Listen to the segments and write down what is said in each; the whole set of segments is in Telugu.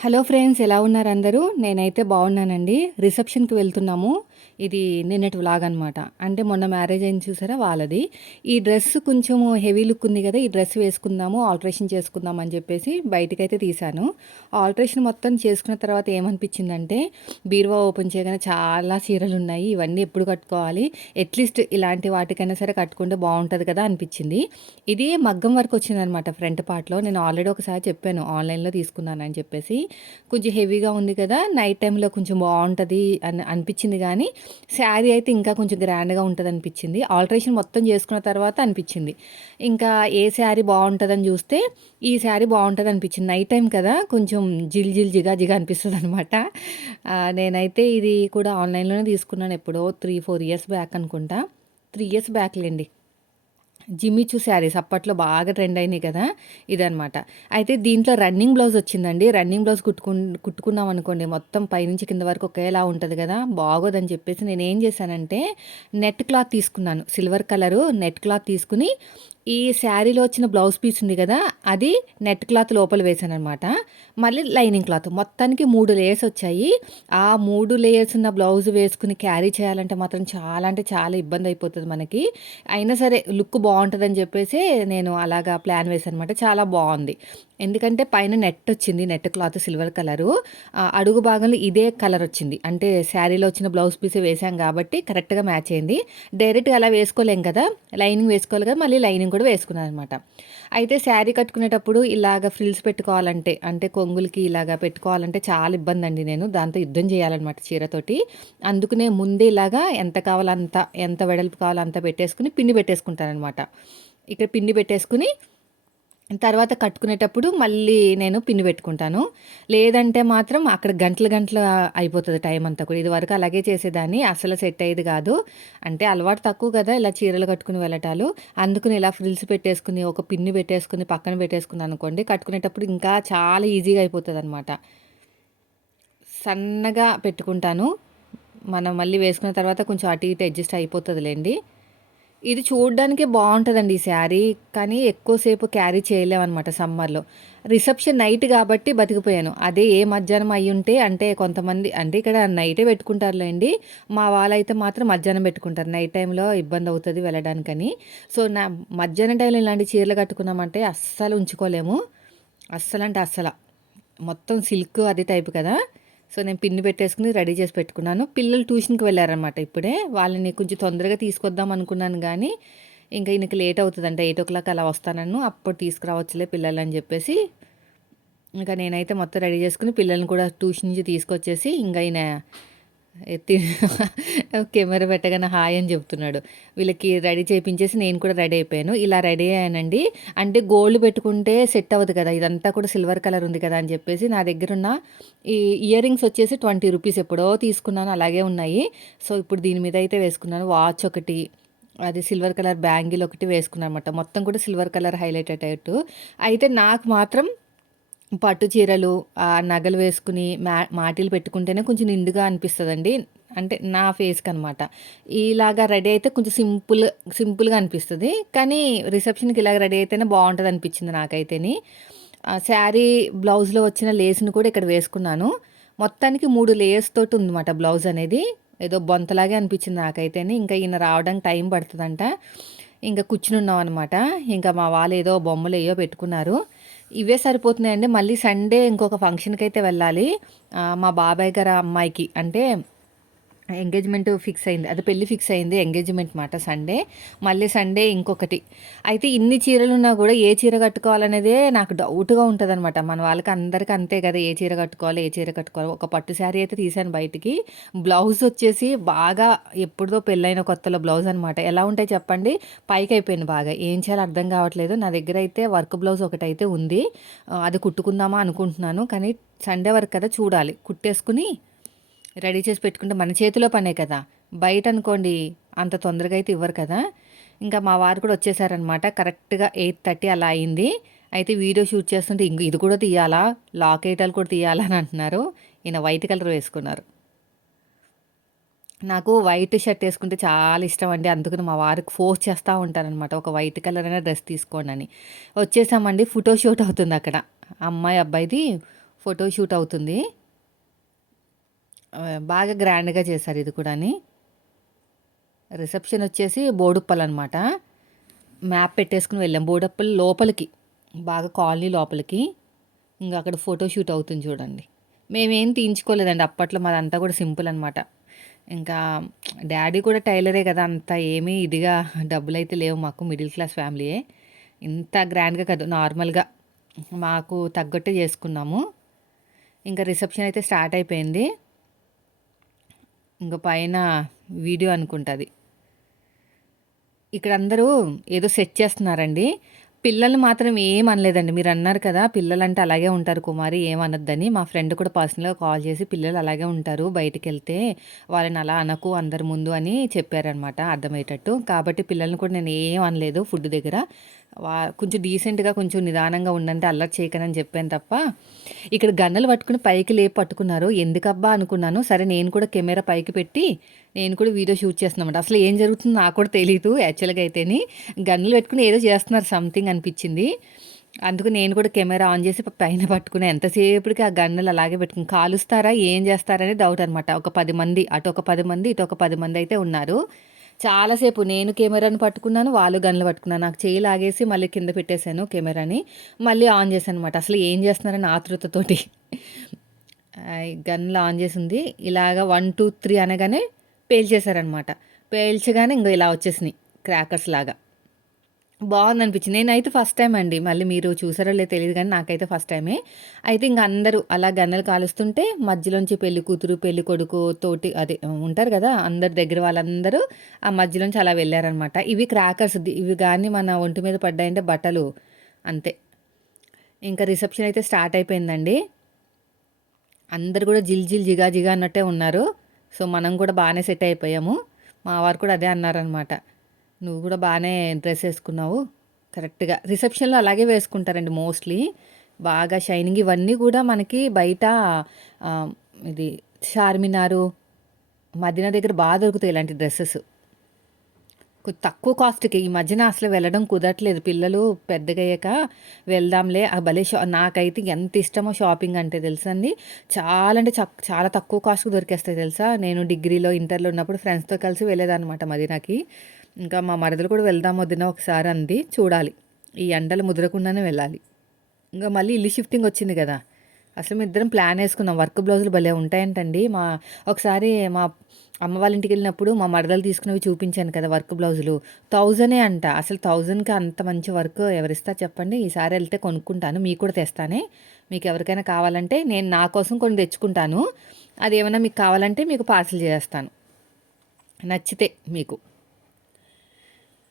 హలో ఫ్రెండ్స్ ఎలా ఉన్నారు అందరూ? నేనైతే బాగున్నానండి. రిసెప్షన్కి వెళ్తున్నాము. ఇది నిన్నటి వ్లాగ్ అనమాట అంటే మొన్న మ్యారేజ్ అయింది చూసారా? వాళ్ళది. ఈ డ్రెస్ కొంచెం హెవీ లుక్ ఉంది కదా ఈ డ్రెస్ వేసుకుందాము ఆల్ట్రేషన్ చేసుకుందాం అని చెప్పేసి బయటకైతే తీశాను. ఆల్ట్రేషన్ మొత్తం చేసుకున్న తర్వాత ఏమనిపించిందంటే బీరువా ఓపెన్ చేయగానే చాలా చీరలు ఉన్నాయి. ఇవన్నీ ఎప్పుడు కట్టుకోవాలి? అట్లీస్ట్ ఇలాంటి వాటికైనా సరే కట్టుకుంటే బాగుంటుంది కదా అనిపించింది. ఇది మగ్గం వరకు వచ్చిందనమాట ఫ్రంట్ పార్ట్లో. నేను ఆల్రెడీ ఒకసారి చెప్పాను ఆన్లైన్లో తీసుకున్నాను అని చెప్పేసి. కొంచెం హెవీగా ఉంది కదా నైట్ టైంలో కొంచెం బాగుంటుంది అని అనిపించింది కానీ శారీ అయితే ఇంకా కొంచెం గ్రాండ్గా ఉంటుంది అనిపించింది ఆల్ట్రేషన్ మొత్తం చేసుకున్న తర్వాత అనిపించింది. ఇంకా ఏ శారీ బాగుంటుందని చూస్తే ఈ శారీ బాగుంటుంది అనిపించింది నైట్ టైం కదా కొంచెం జిల్ జిల్ జిగా జిగా అనిపిస్తుంది అనమాట నేనైతే ఇది కూడా ఆన్లైన్లోనే తీసుకున్నాను ఎప్పుడో త్రీ ఫోర్ ఇయర్స్ బ్యాక్ అనుకుంటా. త్రీ ఇయర్స్ బ్యాక్లేండి జిమ్మిచూ శారీస్ అప్పట్లో బాగా ట్రెండ్ అయినాయి కదా ఇదనమాట అయితే దీంట్లో రన్నింగ్ బ్లౌజ్ వచ్చిందండి. రన్నింగ్ బ్లౌజ్ కుట్టుకు కుట్టుకున్నాం అనుకోండి మొత్తం పైనుంచి కింద వరకు ఒకేలా ఉంటుంది కదా బాగోదని చెప్పేసి నేను ఏం చేశానంటే నెట్ క్లాత్ తీసుకున్నాను. సిల్వర్ కలరు నెట్ క్లాత్ తీసుకుని ఈ శారీలో వచ్చిన బ్లౌజ్ పీస్ ఉంది కదా అది నెట్ క్లాత్ లోపల వేసాను అనమాట మళ్ళీ లైనింగ్ క్లాత్. మొత్తానికి మూడు లేయర్స్ వచ్చాయి. ఆ మూడు లేయర్స్ ఉన్న బ్లౌజ్ వేసుకుని క్యారీ చేయాలంటే మాత్రం చాలా అంటే చాలా ఇబ్బంది అయిపోతుంది మనకి. అయినా సరే లుక్ బాగుంటుందని చెప్పేసి నేను అలాగా ప్లాన్ వేసాను అనమాట చాలా బాగుంది. ఎందుకంటే పైన నెట్ వచ్చింది నెట్ క్లాత్ సిల్వర్ కలరు. అడుగు భాగంలో ఇదే కలర్ వచ్చింది. అంటే శారీలో వచ్చిన బ్లౌజ్ పీస్ వేసాం కాబట్టి కరెక్ట్గా మ్యాచ్ అయింది. డైరెక్ట్గా అలా వేసుకోలేం కదా లైనింగ్ వేసుకోవాలి కదా మళ్ళీ లైనింగ్ కూడా వేసుకున్నాను అనమాట అయితే శారీ కట్టుకునేటప్పుడు ఇలాగ ఫ్రిల్స్ పెట్టుకోవాలంటే అంటే కొంగులకి ఇలాగా పెట్టుకోవాలంటే చాలా ఇబ్బంది అండి నేను. దాంతో యుద్ధం చేయాలన్నమాట చీరతోటి. అందుకనే ముందే ఇలాగా ఎంత కావాలో అంత ఎంత వెడల్పు కావాలో అంత పెట్టేసుకుని పిండి పెట్టేసుకుంటాను అనమాట ఇక్కడ పిండి పెట్టేసుకుని తర్వాత కట్టుకునేటప్పుడు మళ్ళీ నేను పిన్ను పెట్టుకుంటాను. లేదంటే మాత్రం అక్కడ గంటలు గంటలు అయిపోతుంది టైం అంతా కూడా. ఇదివరకు అలాగే చేసేదాన్ని. అసలు సెట్ అయ్యేది కాదు. అంటే అలవాటు తక్కువ కదా ఇలా చీరలు కట్టుకుని వెళ్ళటాలు. అందుకుని ఇలా ఫ్రిల్స్ పెట్టేసుకుని ఒక పిన్ను పెట్టేసుకుని పక్కన పెట్టేసుకుని అనుకోండి. కట్టుకునేటప్పుడు ఇంకా చాలా ఈజీగా అయిపోతుంది అనమాట సన్నగా పెట్టుకుంటాను. మనం మళ్ళీ వేసుకున్న తర్వాత కొంచెం అటు ఇటు అడ్జస్ట్ అయిపోతుందిలేండి. ఇది చూడడానికి బాగుంటుందండి ఈ శారీ. కానీ ఎక్కువసేపు క్యారీ చేయలేమన్నమాట సమ్మర్లో. రిసెప్షన్ నైట్ కాబట్టి బతికిపోయాను. అదే ఏ మధ్యాహ్నం అయ్యి ఉంటే అంటే కొంతమంది అంటే ఇక్కడ నైటే పెట్టుకుంటారులేండి మా వాళ్ళైతే మాత్రం మధ్యాహ్నం పెట్టుకుంటారు. నైట్ టైంలో ఇబ్బంది అవుతుంది వెళ్ళడానికని. సో నా మధ్యాహ్నం టైంలో ఇలాంటి చీరలు కట్టుకున్నామంటే అస్సలు ఉంచుకోలేము. అస్సలంటే అస్సలు. మొత్తం సిల్క్ అది టైప్ కదా. సో నేను పిన్ని పెట్టేసుకుని రెడీ చేసి పెట్టుకున్నాను. పిల్లలు ట్యూషన్కి వెళ్ళారనమాట ఇప్పుడే. వాళ్ళని కొంచెం తొందరగా తీసుకొద్దాం అనుకున్నాను కానీ ఇంకా ఈయనకి లేట్ అవుతుందంటే. ఎయిట్ ఓ క్లాక్ అలా వస్తానన్ను. అప్పుడు తీసుకురావచ్చులే పిల్లలు అని చెప్పేసి ఇంకా నేనైతే మొత్తం రెడీ చేసుకుని పిల్లల్ని కూడా ట్యూషన్ నుంచి తీసుకొచ్చేసి ఇంకా ఈయన ఎత్తి కెమెరా పెట్టగానే హాయ్ అని చెప్తున్నాడు. వీళ్ళకి రెడీ చేయించేసి నేను కూడా రెడీ అయిపోయాను. ఇలా రెడీ అయ్యానండి. అంటే గోల్డ్ పెట్టుకుంటే సెట్ అవ్వదు కదా ఇదంతా కూడా సిల్వర్ కలర్ ఉంది కదా అని చెప్పేసి నా దగ్గర ఉన్న ఈ ఇయర్ రింగ్స్ వచ్చేసి ట్వంటీ రూపీస్ ఎప్పుడో తీసుకున్నాను అలాగే ఉన్నాయి. సో ఇప్పుడు దీని మీద అయితే వేసుకున్నాను. వాచ్ ఒకటి అది సిల్వర్ కలర్ బ్యాంగిల్ ఒకటి వేసుకున్నాను అనమాట మొత్తం కూడా సిల్వర్ కలర్ హైలైట్ అయ్యేటట్టు అయితే నాకు మాత్రం పట్టు చీరలు నగలు వేసుకుని మా మాటిలు పెట్టుకుంటేనే కొంచెం నిండుగా అనిపిస్తుందండి. అంటే నా ఫేస్కి అనమాట ఇలాగా రెడీ అయితే కొంచెం సింపుల్ సింపుల్గా అనిపిస్తుంది. కానీ రిసెప్షన్కి ఇలాగ రెడీ అయితేనే బాగుంటుంది అనిపించింది నాకైతేని. శారీ బ్లౌజ్లో వచ్చిన లేస్ని కూడా ఇక్కడ వేసుకున్నాను. మొత్తానికి మూడు లేయర్స్ తోటి ఉందన్నమాట బ్లౌజ్ అనేది. ఏదో బొంతలాగే అనిపించింది నాకైతేనే. ఇంకా ఈయన రావడానికి టైం పడుతుందంట. ఇంకా కూర్చుని ఉన్నాం అనమాట ఇంకా మా వాళ్ళు ఏదో బొమ్మలు ఏయో పెట్టుకున్నారు. ఇవే సరిపోతున్నాయండి. మళ్ళీ సండే ఇంకొక ఫంక్షన్కి అయితే వెళ్ళాలి మా బాబాయ్ గారు అమ్మాయికి అంటే ఎంగేజ్మెంట్ ఫిక్స్ అయింది. అది పెళ్ళి ఫిక్స్ అయింది. ఎంగేజ్మెంట్ మాట సండే. మళ్ళీ సండే ఇంకొకటి. అయితే ఇన్ని చీరలు ఉన్నా కూడా ఏ చీర కట్టుకోవాలనేదే నాకు డౌట్గా ఉంటుంది అనమాట మన వాళ్ళకి అందరికీ అంతే కదా ఏ చీర కట్టుకోవాలి ఏ చీర కట్టుకోవాలి. ఒక పట్టు శారీ అయితే తీసాను బయటికి. బ్లౌజ్ వచ్చేసి బాగా ఎప్పుడుదో పెళ్ళైన కొత్తలో బ్లౌజ్ అనమాట ఎలా ఉంటాయి చెప్పండి? పైకి అయిపోయింది బాగా. ఏం చేయాలో అర్థం కావట్లేదు. నా దగ్గర అయితే వర్క్ బ్లౌజ్ ఒకటి అయితే ఉంది అది కుట్టుకుందామా అనుకుంటున్నాను. కానీ సండే వరకు కదా చూడాలి. కుట్టేసుకుని రెడీ చేసి పెట్టుకుంటే మన చేతిలో పనే కదా. బయట అనుకోండి అంత తొందరగా అయితే ఇవ్వరు కదా. ఇంకా మా వారు కూడా వచ్చేసారనమాట కరెక్ట్గా ఎయిట్ థర్టీ అలా అయింది. అయితే వీడియో షూట్ చేస్తుంటే ఇంక ఇది కూడా తీయాలా? లాక్ ఎయిటాలు కూడా తీయాలా అని అంటున్నారు. ఈయన వైట్ కలర్ వేసుకున్నారు. నాకు వైట్ షర్ట్ వేసుకుంటే చాలా ఇష్టం అండి. అందుకని మా వారికి ఫోర్స్ చేస్తూ ఉంటారనమాట ఒక వైట్ కలర్ అయినా డ్రెస్ తీసుకోండి అని. వచ్చేసామండి. ఫోటో షూట్ అవుతుంది అక్కడ. అమ్మాయి అబ్బాయిది ఫోటో షూట్ అవుతుంది. బాగా గ్రాండ్గా చేశారు ఇది కూడాని. రిసెప్షన్ వచ్చేసి బోడుప్పల్ అనమాట మ్యాప్ పెట్టేసుకుని వెళ్ళాం. బోడప్పల్ లోపలికి బాగా కాలనీ లోపలికి. ఇంకా అక్కడ ఫోటో షూట్ అవుతుంది చూడండి. మేమేం తీయించుకోలేదండి. అప్పట్లో మాదంతా కూడా సింపుల్ అనమాట ఇంకా డాడీ కూడా టైలరే కదా అంత ఏమీ ఇదిగా డబ్బులు అయితే లేవు మాకు మిడిల్ క్లాస్ ఫ్యామిలీయే. ఇంత గ్రాండ్గా కాదు నార్మల్గా మాకు తగ్గట్టే చేసుకున్నాము. ఇంకా రిసెప్షన్ అయితే స్టార్ట్ అయిపోయింది. ఇంకా పైన వీడియో అనుకుంటుంది. ఇక్కడ అందరూ ఏదో సెట్ చేస్తున్నారండి. పిల్లలు మాత్రం ఏం అనలేదండి. మీరు అన్నారు కదా పిల్లలు అంటే అలాగే ఉంటారు కుమారి ఏమనొద్దని మా ఫ్రెండ్ కూడా పర్సనల్గా కాల్ చేసి పిల్లలు అలాగే ఉంటారు బయటికి వెళ్తే వాళ్ళని అలా అనకు అందరి ముందు అని చెప్పారనమాట అర్థమయ్యేటట్టు. కాబట్టి పిల్లల్ని కూడా నేను ఏం అనలేదు ఫుడ్ దగ్గర. వా కొంచెం డీసెంట్గా కొంచెం నిదానంగా ఉండండి అల్లరి చేయకనని చెప్పాను తప్ప ఇక్కడ గన్నలు పట్టుకుని పైకి లేపు పట్టుకున్నారు. ఎందుకబ్బా అనుకున్నాను. సరే నేను కూడా కెమెరా పైకి పెట్టి నేను కూడా వీడియో షూట్ చేస్తున్నామాట. అసలు ఏం జరుగుతుందో నాకు కూడా తెలియదు యాక్చువల్గా అయితేని. గన్నులు పెట్టుకుని ఏదో చేస్తున్నారు సంథింగ్ అనిపించింది. అందుకు నేను కూడా కెమెరా ఆన్ చేసి పైన పట్టుకుని ఎంతసేపటికి ఆ గన్నులు అలాగే పెట్టుకుని కాలుస్తారా ఏం చేస్తారనే డౌట్ అనమాట ఒక పది మంది అటు ఒక పది మంది ఇటు ఒక పది మంది అయితే ఉన్నారు. చాలాసేపు నేను కెమెరాను పట్టుకున్నాను వాళ్ళు గన్లు పట్టుకున్నాను నాకు చేయి లాగేసి మళ్ళీ కింద పెట్టేశాను కెమెరాని. మళ్ళీ ఆన్ చేశాను అనమాట అసలు ఏం చేస్తున్నారని ఆతృతతోటి. గన్లు ఆన్ చేసింది. ఇలాగ వన్ టూ త్రీ అనగానే పేల్చేశారనమాట పేల్చగానే ఇంకో ఇలా వచ్చేసినాయి క్రాకర్స్ లాగా. బాగుంది అనిపించింది నేనైతే ఫస్ట్ టైం అండి. మళ్ళీ మీరు చూసారో లేదో తెలియదు కానీ నాకైతే ఫస్ట్ టైమే అయితే ఇంక అందరూ అలా గన్నలు కాలుస్తుంటే మధ్యలోంచి పెళ్ళి కూతురు పెళ్ళి కొడుకు తోటి అదే ఉంటారు కదా అందరి దగ్గర వాళ్ళందరూ ఆ మధ్యలోంచి అలా వెళ్ళారనమాట ఇవి క్రాకర్స్ ఇవి కానీ మన ఒంటి మీద పడ్డాయంటే బట్టలు. అంతే. ఇంకా రిసెప్షన్ అయితే స్టార్ట్ అయిపోయిందండి. అందరు కూడా జిల్ జిల్ జిగా జిగా అన్నట్టే ఉన్నారు. సో మనం కూడా బాగానే సెట్ అయిపోయాము. మా వారు కూడా అదే అన్నారనమాట నువ్వు కూడా బాగానే డ్రెస్ వేసుకున్నావు. కరెక్ట్గా. రిసెప్షన్లో అలాగే వేసుకుంటారండి మోస్ట్లీ. బాగా షైనింగ్ ఇవన్నీ కూడా మనకి బయట ఇది చార్మినారు మదీనా దగ్గర బాగా దొరుకుతాయి ఇలాంటి డ్రెస్సెస్. తక్కువ కాస్ట్కి. ఈ మధ్యన అసలు వెళ్ళడం కుదరట్లేదు. పిల్లలు పెద్దగయ్యాక వెళ్దాంలే. ఆ భలే షా నాకైతే ఎంత ఇష్టమో షాపింగ్ అంటే తెలుసా అండి? చాలా అంటే చక్- చాలా తక్కువ కాస్ట్కి దొరికేస్తాయి తెలుసా? నేను డిగ్రీలో ఇంటర్లో ఉన్నప్పుడు ఫ్రెండ్స్తో కలిసి వెళ్ళేదన్నమాట మదీనాకి. ఇంకా మా మరదలు కూడా వెళ్దాం వద్దిన ఒకసారి అంది. చూడాలి. ఈ ఎండలు ముదరకుండానే వెళ్ళాలి. ఇంకా మళ్ళీ ఇల్లు షిఫ్టింగ్ వచ్చింది కదా. అసలు మేము ఇద్దరం ప్లాన్ వేసుకున్నాం. వర్క్ బ్లౌజులు భలే ఉంటాయంటండి. మా ఒకసారి మా అమ్మ వాళ్ళ ఇంటికి వెళ్ళినప్పుడు మా మరదలు తీసుకున్నవి చూపించాను కదా వర్క్ బ్లౌజులు. థౌజండే అంట. అసలు థౌజండ్కి అంత మంచి వర్క్ ఎవరిస్తా చెప్పండి. ఈసారి వెళ్తే కొనుక్కుంటాను. మీకు కూడా తెస్తానే. మీకు ఎవరికైనా కావాలంటే నేను నా కోసం కొన్ని తెచ్చుకుంటాను. అది ఏమైనా మీకు కావాలంటే మీకు పార్సిల్ చేస్తాను నచ్చితే మీకు.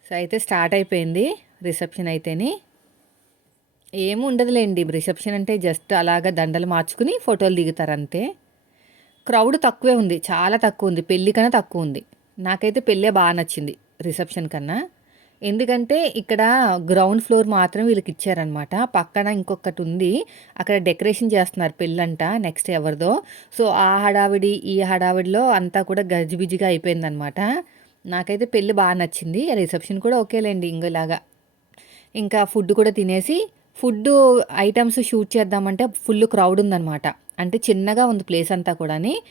సో అయితే స్టార్ట్ అయిపోయింది రిసెప్షన్ అయితేని. ఏమి ఉండదులేండి రిసెప్షన్ అంటే జస్ట్ అలాగా దండలు మార్చుకుని ఫోటోలు దిగుతారు అంతే. క్రౌడ్ తక్కువే ఉంది చాలా తక్కువ ఉంది పెళ్ళి కన్నా తక్కువ ఉంది. నాకైతే పెళ్ళే బాగా నచ్చింది రిసెప్షన్ కన్నా. ఎందుకంటే ఇక్కడ గ్రౌండ్ ఫ్లోర్ మాత్రం వీళ్ళకి ఇచ్చారనమాట పక్కన ఇంకొకటి ఉంది అక్కడ డెకరేషన్ చేస్తున్నారు పెళ్ళంట నెక్స్ట్ ఎవరిదో. సో ఆ హడావిడి ఈ హడావిడిలో అంతా కూడా గజిబిజిగా అయిపోయిందనమాట నాకైతే పెళ్ళి బాగా నచ్చింది. రిసెప్షన్ కూడా ఓకేలేండి. ఇంకోలాగా ఇంకా ఫుడ్ కూడా తినేసి ఫుడ్ ఐటమ్స్ షూట్ చేద్దామంటే ఫుల్ క్రౌడ్ ఉందన్నమాట. అంటే చిన్నగా ఉంది ప్లేస్ అంతా కూడాని.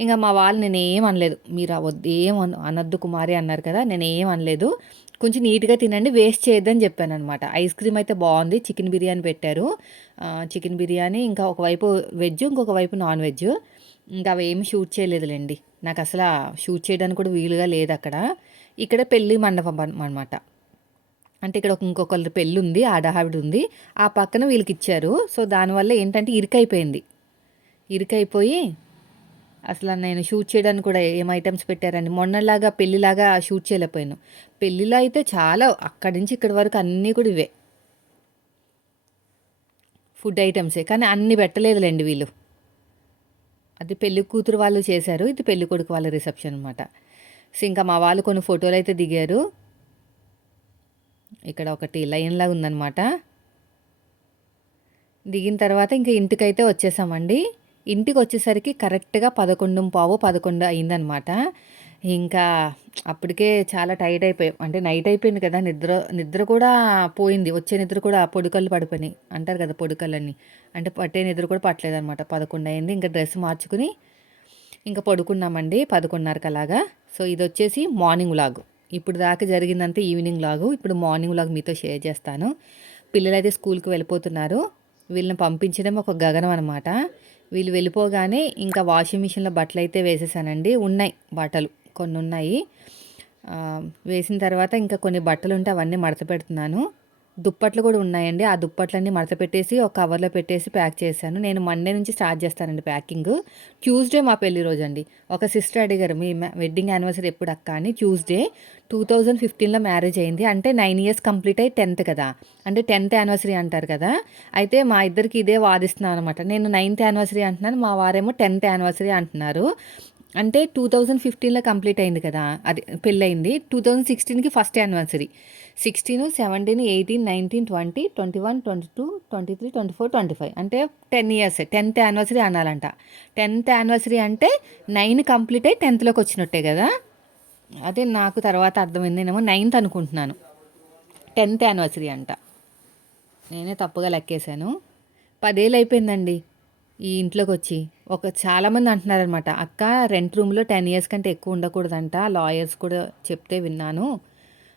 ఇంకా మా వాళ్ళు నేను ఏం అనలేదు. మీరు అవద్దు ఏం అన- అనొద్దు కుమారి అన్నారు కదా నేను ఏం అనలేదు. కొంచెం నీట్గా తినండి వేస్ట్ చేయొద్దని చెప్పాను అనమాట ఐస్ క్రీమ్ అయితే బాగుంది చికెన్ బిర్యానీ పెట్టారు. చికెన్ బిర్యానీ ఇంకా ఒకవైపు వెజ్ ఇంకొక వైపు నాన్ వెజ్ ఇంకా అవి ఏమి షూట్ చేయలేదులేండి. నాకు అసలు షూట్ చేయడానికి కూడా వీలుగా లేదు అక్కడ. ఇక్కడ పెళ్ళి మండపం అనమాట అంటే ఇక్కడ ఒక ఇంకొకరి పెళ్ళి ఉంది ఆడహావిడ ఉంది. ఆ పక్కన వీళ్ళకి ఇచ్చారు. సో దానివల్ల ఏంటంటే ఇరుకైపోయింది. ఇరుకైపోయి అసలు నేను షూట్ చేయడానికి కూడా ఏం ఐటమ్స్ పెట్టారండి. మొన్నలాగా పెళ్ళిలాగా షూట్ చేయలేకపోయాను. పెళ్ళిలో అయితే చాలా అక్కడి నుంచి ఇక్కడి వరకు అన్నీ కూడా ఇవే. ఫుడ్ ఐటమ్సే. కానీ అన్ని పెట్టలేదులేండి వీళ్ళు. అది పెళ్ళి కూతురు వాళ్ళు చేశారు ఇది పెళ్ళి కొడుకు వాళ్ళ రిసెప్షన్ అనమాట సో ఇంకా మా వాళ్ళు కొన్ని ఫోటోలు అయితే దిగారు. ఇక్కడ ఒకటి లైన్లా ఉందన్నమాట. దిగిన తర్వాత ఇంకా ఇంటికైతే వచ్చేసామండి. ఇంటికి వచ్చేసరికి కరెక్ట్గా పదకొండు పావు పదకొండు అయిందనమాట ఇంకా అప్పటికే చాలా టైట్ అయిపోయాం. అంటే నైట్ అయిపోయింది కదా నిద్ర నిద్ర కూడా పోయింది. వచ్చే నిద్ర కూడా పొడికళ్ళు పడిపోయినాయి. అంటారు కదా పొడికళ్ళని అంటే పట్టే నిద్ర కూడా పట్టలేదు అనమాట పదకొండు అయింది. ఇంకా డ్రెస్ మార్చుకుని ఇంకా పడుకున్నామండి పదకొండున్నరకు అలాగా. సో ఇది వచ్చేసి మార్నింగ్ లాగు ఇప్పుడు దాకా జరిగిందంతా ఈవినింగ్ లాగు ఇప్పుడు మార్నింగ్ లాగ్ మీతో షేర్ చేస్తాను. పిల్లలు అయితే స్కూల్కి వెళ్ళిపోతున్నారు. వీళ్ళని పంపించడం ఒక గగనం అనమాట వీళ్ళు వెళ్ళిపోగానే ఇంకా వాషింగ్ మిషన్లో బట్టలు అయితే వేసేసానండి. ఉన్నాయి బట్టలు కొన్ని ఉన్నాయి వేసిన తర్వాత ఇంకా కొన్ని బట్టలు ఉంటే అవన్నీ మడత పెడుతున్నాను. దుప్పట్లు కూడా ఉన్నాయండి. ఆ దుప్పట్లన్నీ మడత పెట్టేసి ఒక కవర్లో పెట్టేసి ప్యాక్ చేశాను. నేను మండే నుంచి స్టార్ట్ చేస్తానండి ప్యాకింగ్. ట్యూస్డే మా పెళ్ళి రోజు అండి. ఒక సిస్టర్ అడిగారు మీ వెడ్డింగ్ యానివర్సరీ ఎప్పుడు అక్క? అని. ట్యూస్డే టూ థౌజండ్ ఫిఫ్టీన్లో మ్యారేజ్ అయింది. అంటే నైన్ ఇయర్స్ కంప్లీట్ అయ్యి టెన్త్ కదా. అంటే టెన్త్ యానివర్సరీ అంటారు కదా. అయితే మా ఇద్దరికి ఇదే వాదిస్తున్నాను అనమాట నేను నైన్త్ యానివర్సరీ అంటున్నాను మా వారేమో టెన్త్ యానివర్సరీ అంటున్నారు. అంటే టూ థౌజండ్ ఫిఫ్టీన్లో కంప్లీట్ అయింది కదా అది పెళ్ళయింది. Two thousand సిక్స్టీన్కి first anniversary sixteen seventeen eighteen nineteen twenty twenty one twenty two twenty three twenty four twenty five అంటే టెన్ ఇయర్స్ టెన్త్ యానివర్సరీ అనాలంట. టెన్త్ యానివర్సరీ అంటే నైన్ కంప్లీట్ అయ్యి టెన్త్లోకి వచ్చినట్టే కదా? అదే నాకు తర్వాత అర్థమైంది నేనేమో నైన్త్ అనుకుంటున్నాను. టెన్త్ యానివర్సరీ అంట. నేనే తప్పుగా లెక్కేశాను. పదేళ్ళు అయిపోయిందండి. ఈ ఇంట్లోకి వచ్చి ఒక చాలామంది అంటున్నారనమాట అక్క రెంట్ రూమ్లో టెన్ ఇయర్స్ కంటే ఎక్కువ ఉండకూడదంట లాయర్స్ కూడా చెప్తే విన్నాను.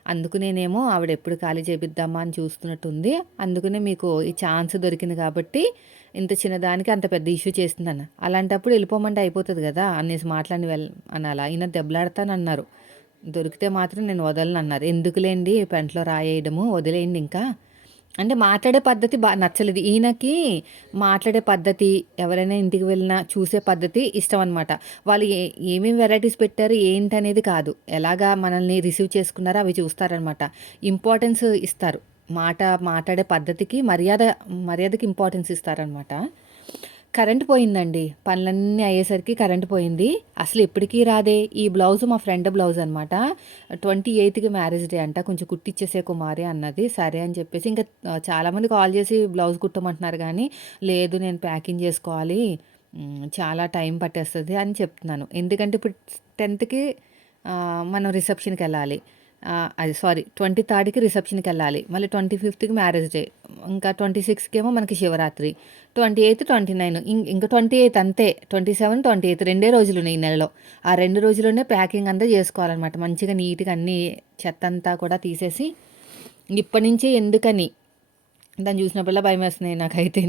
అందుకు నేనేమో ఆవిడ ఎప్పుడు ఖాళీ చేపిద్దామా అని చూస్తున్నట్టుంది. అందుకనే మీకు ఈ ఛాన్స్ దొరికింది కాబట్టి ఇంత చిన్నదానికి అంత పెద్ద ఇష్యూ చేస్తుందన్న. అలాంటప్పుడు వెళ్ళిపోమంటే అయిపోతుంది కదా అనేసి మాట్లాడి వెళ్ అనాలా ఈయన దెబ్బలాడతానన్నారు. దొరికితే మాత్రం నేను వదలను అన్నారు. ఎందుకులేండి పెంట్లో రాయేయడము వదిలేయండి ఇంకా. అంటే మాట్లాడే పద్ధతి బాగా నచ్చలేదు. ఈయనకి మాట్లాడే పద్ధతి ఎవరైనా ఇంటికి వెళ్ళినా చూసే పద్ధతి ఇష్టం అనమాట వాళ్ళు ఏ ఏమేమి వెరైటీస్ పెట్టారు ఏంటి అనేది కాదు. ఎలాగా మనల్ని రిసీవ్ చేసుకున్నారో అవి చూస్తారనమాట ఇంపార్టెన్స్ ఇస్తారు. మాట మాట్లాడే పద్ధతికి మర్యాద మర్యాదకి ఇంపార్టెన్స్ ఇస్తారనమాట కరెంట్ పోయిందండి. పనులన్నీ అయ్యేసరికి కరెంట్ పోయింది. అసలు ఎప్పటికీ రాదే. ఈ బ్లౌజ్ మా ఫ్రెండ్ బ్లౌజ్ అనమాట ట్వంటీ ఎయిత్కి మ్యారేజ్ డే అంట. కొంచెం కుట్టిచ్చేసే కుమారి అన్నది. సరే అని చెప్పేసి ఇంకా చాలామంది కాల్ చేసి బ్లౌజ్ కుట్టమంటున్నారు కానీ లేదు నేను ప్యాకింగ్ చేసుకోవాలి. చాలా టైం పట్టేస్తుంది అని చెప్తున్నాను. ఎందుకంటే ఇప్పుడు టెన్త్కి మనం రిసెప్షన్కి వెళ్ళాలి. అది సారీ ట్వంటీ థర్డ్కి రిసెప్షన్కి వెళ్ళాలి మళ్ళీ ట్వంటీ ఫిఫ్త్కి మ్యారేజ్ డే ఇంకా ట్వంటీ సిక్స్కి ఏమో మనకి Shivaratri. Twenty eight twenty nine ఇంకా ట్వంటీ ఎయిత్ అంతే. ట్వంటీ సెవెన్ ట్వంటీ ఎయిత్ రెండే రోజులు ఉన్నాయి ఈ నెలలో. ఆ రెండు రోజుల్లోనే ప్యాకింగ్ అంతా చేసుకోవాలన్నమాట. మంచిగా నీట్గా అన్ని చెత్త అంతా కూడా తీసేసి ఇప్పటి నుంచి ఎందుకని? దాన్ని చూసినప్పుడల్లా భయం వేస్తున్నాయి నాకైతే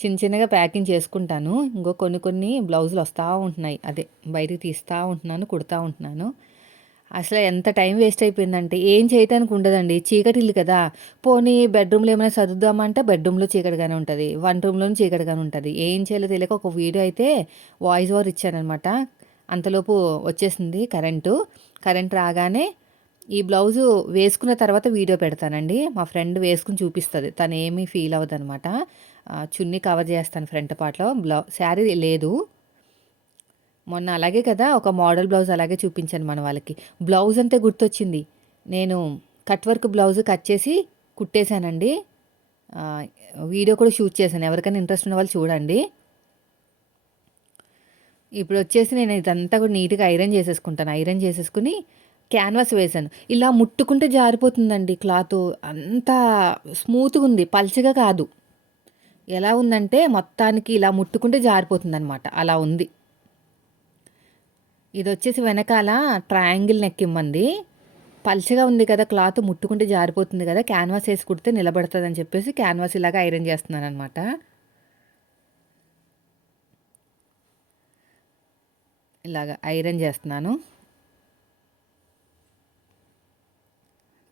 చిన్న చిన్నగా ప్యాకింగ్ చేసుకుంటాను. ఇంకో కొన్ని కొన్ని బ్లౌజులు వస్తూ ఉంటున్నాయి. అదే బయటికి తీస్తూ ఉంటున్నాను కుడతా ఉంటున్నాను. అసలు ఎంత టైం వేస్ట్ అయిపోయిందంటే ఏం చేయటానికి ఉండదండి. చీకటి ఇల్లు కదా. పోనీ బెడ్రూమ్లో ఏమైనా చదువుదామంటే బెడ్రూమ్లో చీకటిగానే ఉంటుంది. వన్ రూమ్లో చీకటిగానే ఉంటుంది. ఏం చేయాలో తెలియక ఒక వీడియో అయితే వాయిస్ ఓవర్ ఇచ్చానమాట అంతలోపు వచ్చేసింది కరెంటు. కరెంట్ రాగానే ఈ బ్లౌజు వేసుకున్న తర్వాత వీడియో పెడతానండి. మా ఫ్రెండ్ వేసుకుని చూపిస్తుంది. తను ఏమీ ఫీల్ అవ్వదు అనమాట చున్నీ కవర్ చేస్తాను ఫ్రంట్ పార్ట్లో. బ్లౌ శారీ లేదు. మొన్న అలాగే కదా ఒక మోడల్ బ్లౌజ్ అలాగే చూపించాను మన వాళ్ళకి. బ్లౌజ్ అంతే గుర్తొచ్చింది. నేను కట్ వర్క్ బ్లౌజ్ కట్ చేసి కుట్టేశానండి. వీడియో కూడా షూట్ చేశాను. ఎవరికైనా ఇంట్రెస్ట్ ఉన్న వాళ్ళు చూడండి. ఇప్పుడు వచ్చేసి నేను ఇదంతా కూడా నీట్గా ఐరన్ చేసేసుకుంటాను. ఐరన్ చేసేసుకుని క్యాన్వాస్ వేసాను ఇలా ముట్టుకుంటే జారిపోతుందండి క్లాత్. అంత స్మూత్గా ఉంది. పల్చగా కాదు. ఎలా ఉందంటే మొత్తానికి ఇలా ముట్టుకుంటే జారిపోతుంది అనమాట అలా ఉంది. ఇది వచ్చేసి వెనకాల ట్రయాంగిల్ నెక్ ఇమ్మంది పల్చగా ఉంది కదా క్లాత్ ముట్టుకుంటే జారిపోతుంది కదా క్యాన్వాస్ వేసి కుడితే నిలబడుతుంది అని చెప్పేసి క్యాన్వాస్ ఇలాగా ఐరన్ చేస్తున్నాను అనమాట ఇలాగ ఐరన్ చేస్తున్నాను.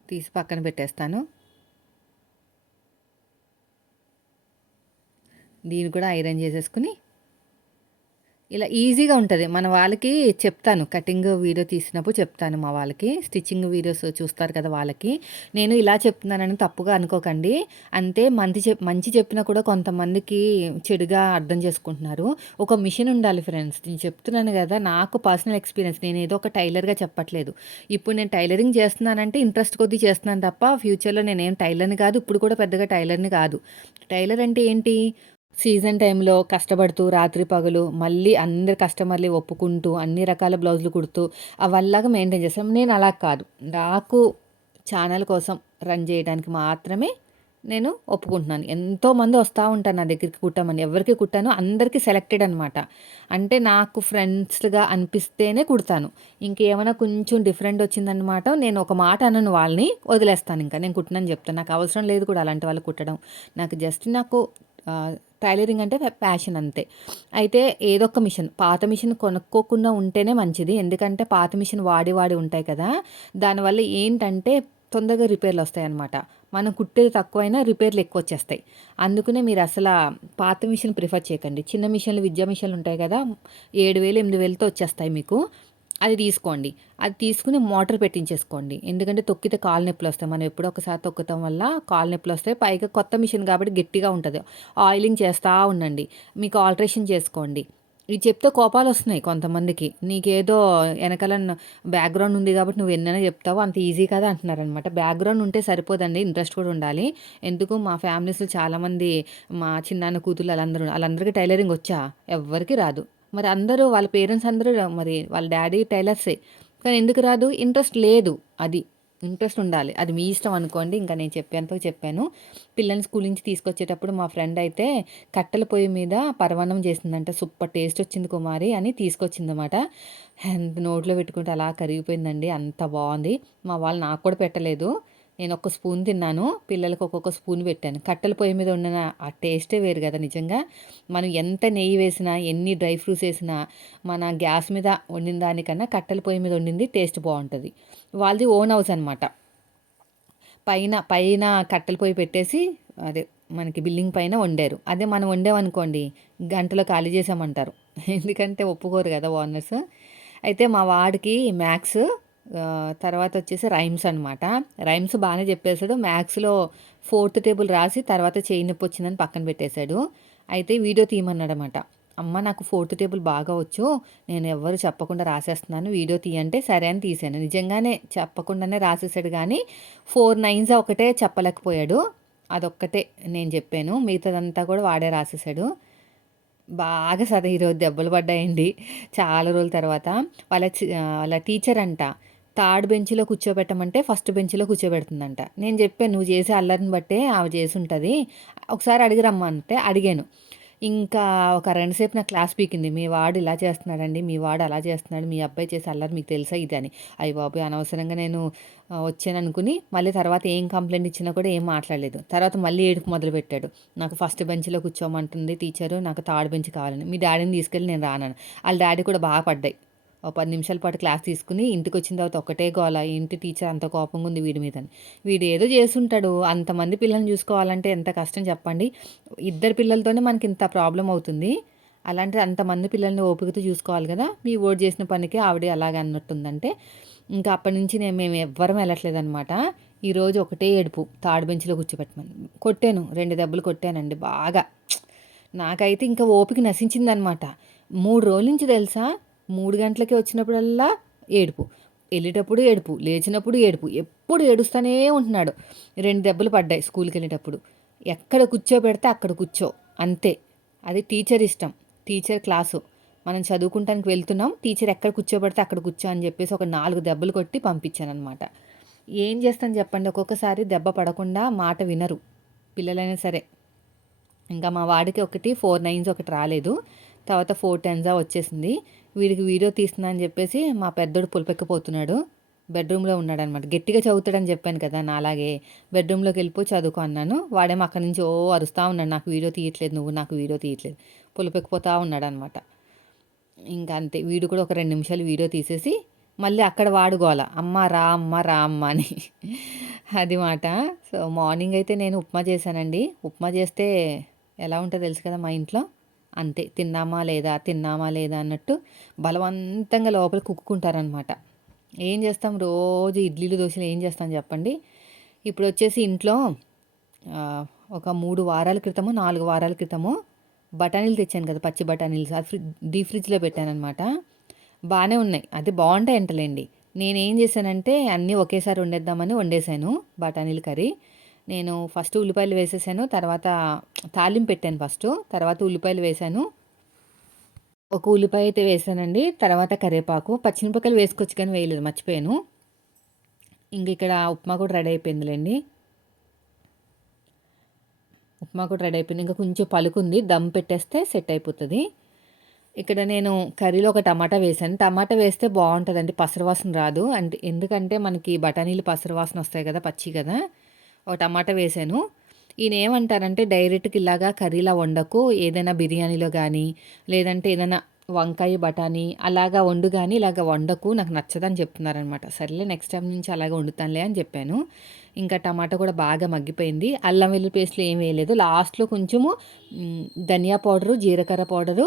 తీసి పక్కన పెట్టేస్తాను. దీన్ని కూడా ఐరన్ చేసేసుకుని ఇలా ఈజీగా ఉంటుంది. మన వాళ్ళకి చెప్తాను. కటింగ్ వీడియో తీసినప్పుడు చెప్తాను మా వాళ్ళకి. స్టిచ్చింగ్ వీడియోస్ చూస్తారు కదా వాళ్ళకి. నేను ఇలా చెప్తున్నానని తప్పుగా అనుకోకండి. అంతే మంచి చెప్ మంచి చెప్పినా కూడా కొంతమందికి చెడుగా అర్థం చేసుకుంటున్నారు. ఒక మిషన్ ఉండాలి ఫ్రెండ్స్. నేను చెప్తున్నాను కదా నాకు పర్సనల్ ఎక్స్పీరియన్స్. నేను ఏదో ఒక టైలర్గా చెప్పట్లేదు. ఇప్పుడు నేను టైలరింగ్ చేస్తున్నానంటే ఇంట్రెస్ట్ కొద్దీ చేస్తున్నాను తప్ప ఫ్యూచర్లో నేనేం టైలర్ని కాదు. ఇప్పుడు కూడా పెద్దగా టైలర్ని కాదు. టైలర్ అంటే ఏంటి? సీజన్ టైంలో కష్టపడుతూ రాత్రి పగలు మళ్ళీ అందరు కస్టమర్లు ఒప్పుకుంటూ అన్ని రకాల బ్లౌజులు కుడుతూ అవల్లాగా మెయింటైన్ చేస్తాం. నేను అలా కాదు. నాకు ఛానల్ కోసం రన్ చేయడానికి మాత్రమే నేను ఒప్పుకుంటున్నాను. ఎంతోమంది వస్తూ ఉంటారు నా దగ్గరికి కుట్టామని. ఎవరికి కుట్టాను అందరికీ సెలెక్టెడ్ అనమాట అంటే నాకు ఫ్రెండ్స్గా అనిపిస్తేనే కుడతాను. ఇంకేమైనా కొంచెం డిఫరెంట్ వచ్చిందనమాట నేను ఒక మాట అనను వాళ్ళని వదిలేస్తాను. ఇంకా నేను కుట్టినని చెప్తాను. నాకు అవసరం లేదు కూడా అలాంటి వాళ్ళు కుట్టడం. నాకు జస్ట్ నాకు టైలరింగ్ అంటే ప్యాషన్ అంతే. అయితే ఏదో ఒక మిషన్ పాత మిషన్ కొనుక్కోకుండా ఉంటేనే మంచిది. ఎందుకంటే పాత మిషన్ వాడి వాడి ఉంటాయి కదా. దానివల్ల ఏంటంటే తొందరగా రిపేర్లు వస్తాయి అన్నమాట మనం కుట్టేది తక్కువైనా రిపేర్లు ఎక్కువ వచ్చేస్తాయి అందుకనే మీరు అసలు పాత మిషన్ ప్రిఫర్ చేయకండి. చిన్న మిషన్లు విద్యా మిషన్లు ఉంటాయి కదా. ఏడు వేలు ఎనిమిది వేలతో వచ్చేస్తాయి మీకు. అది తీసుకోండి. అది తీసుకుని మోటార్ పెట్టించేసుకోండి. ఎందుకంటే తొక్కితే కాలు నొప్పులు వస్తాయి. మనం ఎప్పుడో ఒకసారి తొక్కటం వల్ల కాలు నొప్పులు వస్తాయి. పైగా కొత్త మిషన్ కాబట్టి గట్టిగా ఉంటుంది. ఆయిలింగ్ చేస్తూ ఉండండి. మీకు ఆల్ట్రేషన్ చేసుకోండి. ఇది చెప్తే కోపాలు వస్తున్నాయి కొంతమందికి. నీకేదో వెనకాల బ్యాక్గ్రౌండ్ ఉంది కాబట్టి నువ్వు ఎన్నైనా చెప్తావు. అంత ఈజీ కదా అంటున్నారనమాట. బ్యాక్గ్రౌండ్ ఉంటే సరిపోదండి. ఇంట్రెస్ట్ కూడా ఉండాలి. ఎందుకు? మా ఫ్యామిలీస్లో చాలామంది మా చిన్నాన్న కూతురు వాళ్ళందరూ వాళ్ళందరికీ టైలరింగ్ వచ్చా? ఎవ్వరికి రాదు. మరి అందరూ వాళ్ళ పేరెంట్స్ అందరూ మరి వాళ్ళ డాడీ టైలర్సే. కానీ ఎందుకు రాదు? ఇంట్రెస్ట్ లేదు అది. ఇంట్రెస్ట్ ఉండాలి. అది మీ ఇష్టం అనుకోండి ఇంకా నేను చెప్పేంత చెప్పాను. పిల్లల్ని స్కూల్ నుంచి తీసుకొచ్చేటప్పుడు మా ఫ్రెండ్ అయితే కట్టెల పొయ్యి మీద పరవన్నం చేసిందంట. సూపర్ టేస్ట్ వచ్చింది కుమారి అని తీసుకొచ్చిందన్నమాట. నోట్లో పెట్టుకుంటే అలా కరిగిపోయిందండి. అంత బాగుంది. మా వాళ్ళు నాకు కూడా పెట్టలేదు. నేను ఒక స్పూన్ తిన్నాను పిల్లలకు ఒక్కొక్క స్పూన్ పెట్టాను. కట్టెల పొయ్యి మీద ఉన్న ఆ టేస్టే వేరు కదా నిజంగా. మనం ఎంత నెయ్యి వేసినా ఎన్ని డ్రై ఫ్రూట్స్ వేసినా మన గ్యాస్ మీద వండిన దానికన్నా కట్టెల పొయ్యి మీద వండింది టేస్ట్ బాగుంటుంది. వాళ్ళది ఓన్ హౌస్ అనమాట పైన పైన కట్టెల పొయ్యి పెట్టేసి అదే మనకి బిల్డింగ్ పైన వండారు. అదే మనం వండామనుకోండి గంటలో ఖాళీ చేసామంటారు ఎందుకంటే ఒప్పుకోరు కదా ఓనర్స్. అయితే మా వాడికి మ్యాథ్స్ తర్వాత వచ్చేసి రైమ్స్ అనమాట రైమ్స్ బాగానే చెప్పేశాడు. మ్యాథ్స్లో ఫోర్త్ టేబుల్ రాసి తర్వాత చేయి నొప్పి వచ్చిందని పక్కన పెట్టేశాడు. అయితే వీడియో తీయమన్నాడనమాట అమ్మ నాకు ఫోర్త్ టేబుల్ బాగా వచ్చు. నేను ఎవ్వరు చెప్పకుండా రాసేస్తున్నాను. వీడియో తీయంటే సరే అని తీసాను నిజంగానే చెప్పకుండానే రాసేసాడు కానీ ఫోర్ నైన్స్ ఒకటే చెప్పలేకపోయాడు. అదొక్కటే నేను చెప్పాను. మిగతాదంతా కూడా వాడే రాసేసాడు బాగా సరే ఈరోజు దెబ్బలు పడ్డాయండి. చాలా రోజుల తర్వాత. వాళ్ళ వాళ్ళ టీచర్ అంట థర్డ్ బెంచ్లో కూర్చోబెట్టమంటే ఫస్ట్ బెంచ్లో కూర్చోబెడుతుందంట. నేను చెప్పాను నువ్వు చేసే అల్లరిని బట్టే ఆమె చేసి ఉంటుంది ఒకసారి అడిగి రమ్మంటే అడిగాను. ఇంకా ఒక రెండు సేపు నా క్లాస్ పీకింది. మీ వాడు ఇలా చేస్తున్నాడండి మీ వాడు అలా చేస్తున్నాడు మీ అబ్బాయి చేసే అల్లరి మీకు తెలుసా ఇది అని. అయ్యి బాబు అనవసరంగా నేను వచ్చాను అనుకుని మళ్ళీ తర్వాత ఏం కంప్లైంట్ ఇచ్చినా కూడా ఏం మాట్లాడలేదు. తర్వాత మళ్ళీ ఏడుపు మొదలుపెట్టాడు. నాకు ఫస్ట్ బెంచ్లో కూర్చోమంటుంది టీచరు నాకు థర్డ్ బెంచ్ కావాలని. మీ డాడీని తీసుకెళ్ళి నేను రానాను. వాళ్ళ డాడీ కూడా బాగా పడ్డాయి. పది నిమిషాల పాటు క్లాస్ తీసుకుని ఇంటికి వచ్చిన తర్వాత ఒకటే గోల ఇంటి టీచర్ అంత కోపంగా ఉంది వీడి మీద వీడు ఏదో చేస్తుంటాడు. అంతమంది పిల్లల్ని చూసుకోవాలంటే ఎంత కష్టం చెప్పండి. ఇద్దరు పిల్లలతోనే మనకి ఇంత ప్రాబ్లం అవుతుంది. అలాంటి అంతమంది పిల్లల్ని ఓపికతో చూసుకోవాలి కదా. మీ ఓటు చేసిన పనికి ఆవిడ అలాగే అన్నట్టుందంటే ఇంకా అప్పటి నుంచి నేను మేము ఎవ్వరం వెళ్ళట్లేదు అనమాట ఈరోజు ఒకటే ఏడుపు. తాడు బెంచ్లో కూర్చోబెట్టమని కొట్టాను. రెండు దెబ్బలు కొట్టానండి బాగా. నాకైతే ఇంకా ఓపిక నశించిందనమాట మూడు రోజుల నుంచి తెలుసా? మూడు గంటలకి వచ్చినప్పుడల్లా ఏడుపు. వెళ్ళేటప్పుడు ఏడుపు లేచినప్పుడు ఏడుపు ఎప్పుడు ఏడుస్తూనే ఉంటున్నాడు. రెండు దెబ్బలు పడ్డాయి స్కూల్కి వెళ్ళేటప్పుడు ఎక్కడ కూర్చోబెడితే అక్కడ కూర్చో అంతే. అది టీచర్ ఇష్టం టీచర్ క్లాసు. మనం చదువుకుంటానికి వెళ్తున్నాం టీచర్ ఎక్కడ కూర్చోబెడితే అక్కడ కూర్చో అని చెప్పేసి ఒక నాలుగు దెబ్బలు కొట్టి పంపించాను అనమాట ఏం చేస్తాను చెప్పండి ఒక్కొక్కసారి దెబ్బ పడకుండా మాట వినరు పిల్లలైనా సరే. ఇంకా మా వాడికి ఒకటి ఫోర్ నైన్స్ ఒకటి రాలేదు. తర్వాత ఫోర్ టెన్జా వచ్చేసింది. వీడికి వీడియో తీస్తున్నా అని చెప్పేసి మా పెద్దోడు పులిపెక్కిపోతున్నాడు. బెడ్రూమ్లో ఉన్నాడనమాట గట్టిగా చదువుతాడని చెప్పాను కదా నా అలాగే బెడ్రూమ్లోకి వెళ్ళిపోయి చదువుకో అన్నాను. వాడేమో అక్కడి నుంచి ఓ అరుస్తూ ఉన్నాడు. నాకు వీడియో తీయట్లేదు నువ్వు నాకు వీడియో తీయట్లేదు. పులిపెక్కిపోతూ ఉన్నాడనమాట ఇంకా అంతే. వీడు కూడా ఒక రెండు నిమిషాలు వీడియో తీసేసి మళ్ళీ అక్కడ వాడుకోవాల. అమ్మ రా అమ్మ రా అమ్మ అని. అది మాట. సో మార్నింగ్ అయితే నేను ఉప్మా చేశానండి. ఉప్మా చేస్తే ఎలా ఉంటుందో తెలుసు కదా మా ఇంట్లో? అంతే తిన్నామా లేదా తిన్నామా లేదా అన్నట్టు బలవంతంగా లోపల కుక్కుంటారనమాట ఏం చేస్తాం? రోజు ఇడ్లీలు దోశలు ఏం చేస్తాం చెప్పండి? ఇప్పుడు వచ్చేసి ఇంట్లో ఒక మూడు వారాల క్రితము నాలుగు వారాల క్రితము బఠానీలు తెచ్చాను కదా పచ్చి బఠానీలు. అది ఫ్రి డీ ఫ్రిడ్జ్లో పెట్టానమాట బాగానే ఉన్నాయి. అది బాగుంటాయి అంటలేండి నేనేం చేశానంటే అన్నీ ఒకేసారి వండేద్దామని వండేసాను బఠానీలు కర్రీ. నేను ఫస్ట్ ఉల్లిపాయలు వేసేసాను తర్వాత తాలింపు పెట్టాను ఫస్ట్ తర్వాత ఉల్లిపాయలు వేసాను. ఒక ఉల్లిపాయ అయితే వేసానండి తర్వాత కరివేపాకు పచ్చిమిరపకాయలు వేసుకోవచ్చు కానీ వేయలేదు మర్చిపోయాను. ఇంక ఇక్కడ ఉప్మా కూడా రెడీ అయిపోయిందిలేండి. ఉప్మా కూడా రెడీ అయిపోయింది ఇంకా కొంచెం పలుకుంది దమ్ పెట్టేస్తే సెట్ అయిపోతుంది. ఇక్కడ నేను కర్రీలో ఒక టమాటా వేసాను టమాటా వేస్తే బాగుంటుందండి పసరవాసన రాదు. అంటే ఎందుకంటే మనకి బఠానీలు పసరవాసన వస్తాయి కదా పచ్చి కదా. ఒక టమాటా వేసాను. ఈయన ఏమంటారంటే డైరెక్ట్గా ఇలాగా కర్రీలా వండకు ఏదైనా బిర్యానీలో కానీ లేదంటే ఏదైనా వంకాయ బఠానీ అలాగా వండు కానీ ఇలాగ వండకు నాకు నచ్చదని చెప్తున్నారనమాట. సర్లే నెక్స్ట్ టైం నుంచి అలాగే వండుతానులే అని చెప్పాను. ఇంకా టమాటా కూడా బాగా మగ్గిపోయింది. అల్లం వెల్లుల్లి పేస్ట్లు ఏం వేయలేదు. లాస్ట్లో కొంచెము ధనియా పౌడరు జీలకర్ర పౌడరు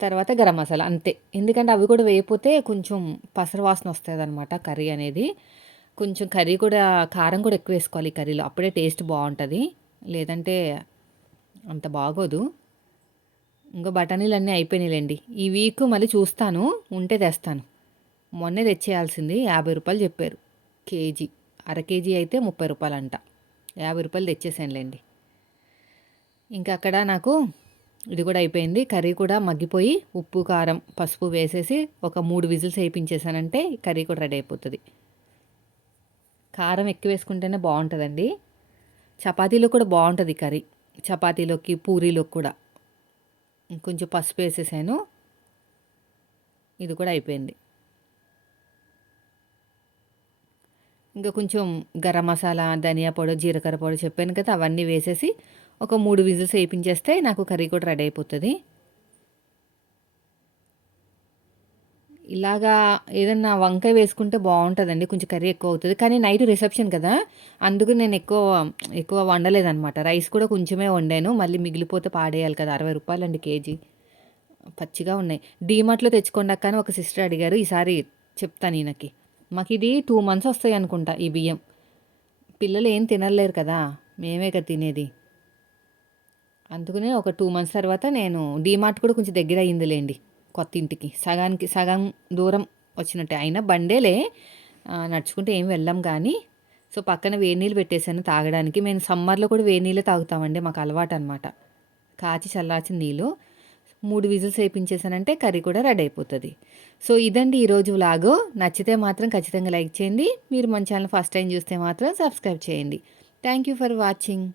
తర్వాత గరం మసాలా అంతే. ఎందుకంటే అవి కూడా వేయకపోతే కొంచెం పసర వాసన వస్తుంది అనమాట కర్రీ అనేది. కొంచెం కర్రీ కూడా కారం కూడా ఎక్కువ వేసుకోవాలి ఈ కర్రీలో. అప్పుడే టేస్ట్ బాగుంటుంది. లేదంటే అంత బాగోదు. ఇంకా బఠానీలు అన్నీ అయిపోయినాయిలేండి. ఈ వీక్ మళ్ళీ చూస్తాను ఉంటే తెస్తాను. మొన్నే తెచ్చేయాల్సింది యాభై రూపాయలు చెప్పారు. కేజీ. అర కేజీ అయితే ముప్పై రూపాయలు అంట యాభై రూపాయలు తెచ్చేసానులేండి. ఇంకా అక్కడ నాకు ఇది కూడా అయిపోయింది. కర్రీ కూడా మగ్గిపోయి ఉప్పు కారం పసుపు వేసేసి ఒక మూడు విజిల్స్ వేయించేసానంటే కర్రీ కూడా రెడీ అయిపోతుంది. కారం ఎక్కువ వేసుకుంటేనే బాగుంటుందండి. చపాతీలో కూడా బాగుంటుంది కర్రీ. చపాతీలోకి పూరీలోకి కూడా. కొంచెం పసుపు వేసేసాను. ఇది కూడా అయిపోయింది. ఇంకా కొంచెం గరం మసాలా ధనియా పొడి జీలకర్ర పొడి చెప్పాను కదా అవన్నీ వేసేసి ఒక మూడు విజిల్స్ వేయించేస్తే నాకు కర్రీ కూడా రెడీ అయిపోతుంది. ఇలాగా ఏదన్నా వంకాయ వేసుకుంటే బాగుంటుందండి. కొంచెం కర్రీ ఎక్కువ అవుతుంది. కానీ నైట్ రిసెప్షన్ కదా అందుకు నేను ఎక్కువ ఎక్కువ వండలేదనమాట రైస్ కూడా కొంచెమే వండాను. మళ్ళీ మిగిలిపోతే పాడేయాలి కదా అరవై రూపాయలు అండి కేజీ. పచ్చిగా ఉన్నాయి. డీమార్ట్లో తెచ్చుకోండి కానీ ఒక సిస్టర్ అడిగారు. ఈసారి చెప్తాను ఈయనకి మాకు ఇది టూ మంత్స్ వస్తాయి అనుకుంటా ఈ బియ్యం. పిల్లలు ఏం తినలేరు కదా మేమే కదా తినేది. అందుకనే ఒక టూ మంత్స్ తర్వాత నేను డీమార్ట్ కూడా కొంచెం దగ్గర అయ్యిందిలేండి కొత్త ఇంటికి సగానికి సగం దూరం వచ్చినట్టే. అయినా బండేలే నడుచుకుంటే ఏం వెళ్ళాం కానీ సో పక్కన వేడి నీళ్ళు పెట్టేశాను తాగడానికి. మేము సమ్మర్లో కూడా వేడి నీళ్ళు తాగుతామండి మాకు అలవాటు అనమాట కాచి చల్లార్చిన నీళ్ళు మూడు విజిల్స్ వేయించేసానంటే కర్రీ కూడా రెడీ అయిపోతుంది. సో ఇదండి ఈరోజు వ్లాగు. నచ్చితే మాత్రం ఖచ్చితంగా లైక్ చేయండి. మీరు మన ఛానల్ ఫస్ట్ టైం చూస్తే మాత్రం సబ్స్క్రైబ్ చేయండి. Thank you for watching.